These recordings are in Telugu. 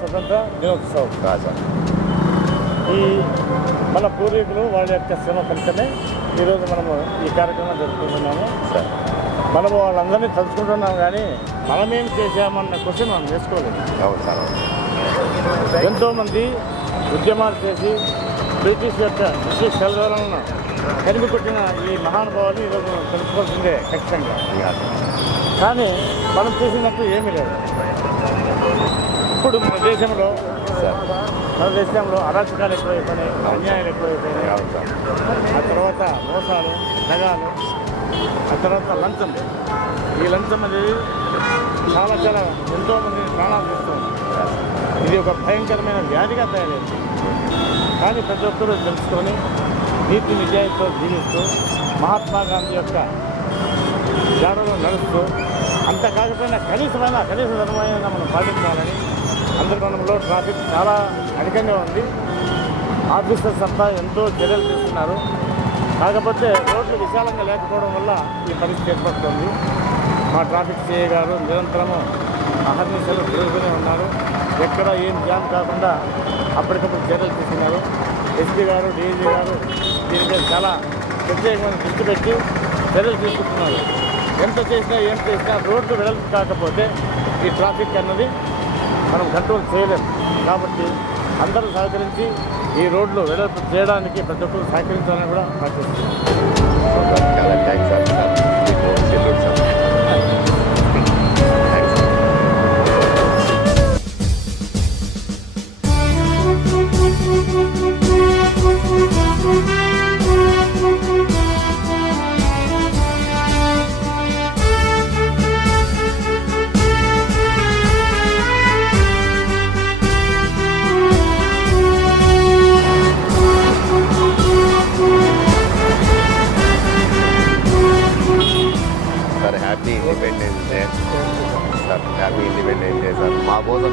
స్వతంత్ర దినోత్సవం. సార్ ఈ మన పూర్వీకులు వాళ్ళ యొక్క శ్రమ ఫలితమే ఈరోజు మనము ఈ కార్యక్రమం జరుపుకుంటున్నాము. సార్ మనము వాళ్ళందరినీ తలుచుకుంటున్నాం, కానీ మనమేం చేశామన్న క్వశ్చన్ మనం వేసుకోలేదు. అవును సార్. ఎంతోమంది ఉద్యమాలు చేసి బ్రిటిష్ కలవలను కనిపి కొట్టిన ఈ మహానుభావాన్ని ఈరోజు మనం తెలుసుకోవాల్సిందే ఖచ్చితంగా. కానీ మనం చేసినట్టు ఏమీ లేదు. ఇప్పుడు మన దేశంలో అరాచకాలు ఎక్కువైపోయినాయి, అన్యాయాలు ఎక్కువైపోయినాయి. ఆ తర్వాత మోసాలు, దగాలు, ఆ తర్వాత లంచం. ఈ లంచం అనేది చాలా ఎంతోమంది ప్రాణాలు తీస్తుంది. ఇది ఒక భయంకరమైన వ్యాధిగా తయారైంది. కానీ ప్రతి ఒక్కరూ తెలుసుకొని నీతి నిజాయితీతో జీవిస్తూ మహాత్మా గాంధీ యొక్క జాడలో నడుస్తూ అంత కాకపోయినా కనీస ధర్మమైనా మనం పాటించాలని. ఆంధ్రప్రదేశ్లో ట్రాఫిక్ చాలా అధికంగా ఉంది. ఆఫీసర్స్ అంతా ఎంతో చర్యలు తీసుకున్నారు. కాకపోతే రోడ్లు విశాలంగా లేకపోవడం వల్ల ఈ పరిస్థితి ఏర్పడుతుంది. మా ట్రాఫిక్ సిఐ గారు నిరంతరము అహర్నిశలు తిరుగుతూనే ఉన్నారు. ఎక్కడ ఏం జామ్ కాకుండా అప్పటికప్పుడు చర్యలు తీసుకున్నారు. ఎస్పీ గారు, డీజీ గారు దీనిపై చాలా ప్రత్యేకమైన దృష్టి పెట్టి చర్యలు తీసుకుంటున్నారు. ఎంత చేసినా ఏం చేసినా రోడ్లు వెడల్పు కాకపోతే ఈ ట్రాఫిక్ అన్నది మనం కంట్రోల్ చేయలేము. కాబట్టి అందరూ సహకరించి ఈ రోడ్లు వెడల్పు చేయడానికి ప్రతి ఒక్కరు సహకరించాలని కూడా ప్రార్థిస్తున్నాం. చాలా thanks sir. Happy independence day sir. Happy independence day sir. మా కోసం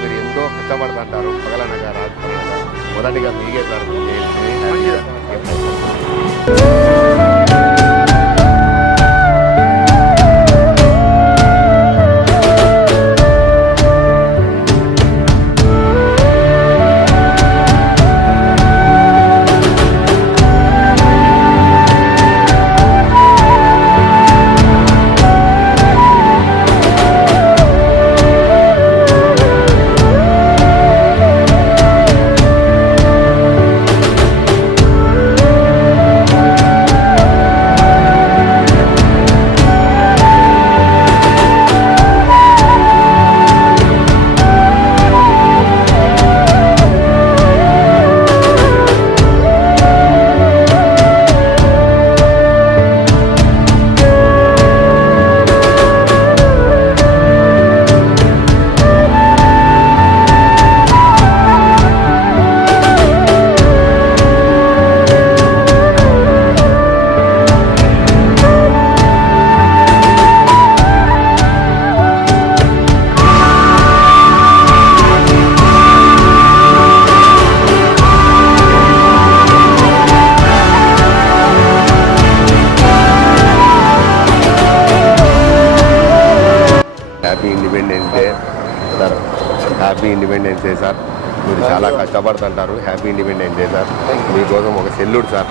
మీరు ఎంతో కష్టపడుతుంటారు పగలనగా రాత్రనగా. మొదటిగా మీకే sir happy independence day sir. మీరు చాలా కష్టపడుతుంటారు. Happy independence day sir. మీకోసం ఒక సెల్యూట్ సార్.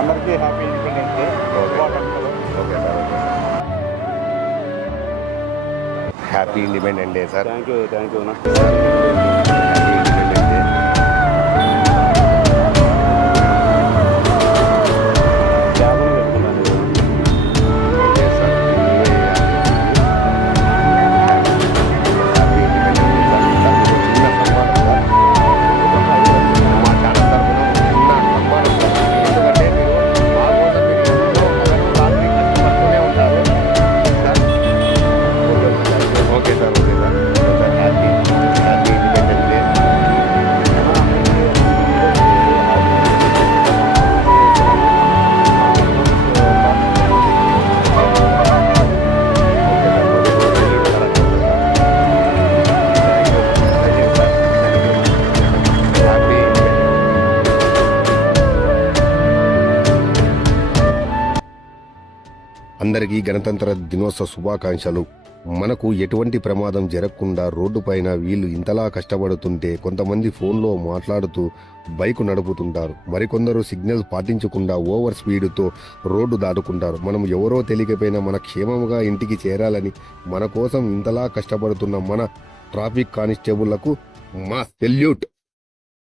అందరికీ happy independence day. Okay sir. Happy independence day sir. Thank you. Happy independence day. Happy independence day. అందరికీ గణతంత్ర దినోత్సవ శుభాకాంక్షలు. మనకు ఎటువంటి ప్రమాదం జరగకుండా రోడ్డు పైన వీళ్ళు ఇంతలా కష్టపడుతుంటే కొంతమంది ఫోన్లో మాట్లాడుతూ బైక్ నడుపుతుంటారు. మరికొందరు సిగ్నల్స్ పాటించకుండా ఓవర్ స్పీడ్తో రోడ్డు దాటుకుంటారు. మనం ఎవరో తెలియకపోయినా మన క్షేమంగా ఇంటికి చేరాలని మన కోసం ఇంతలా కష్టపడుతున్న మన ట్రాఫిక్ కానిస్టేబుళ్లకు మా సెల్యూట్.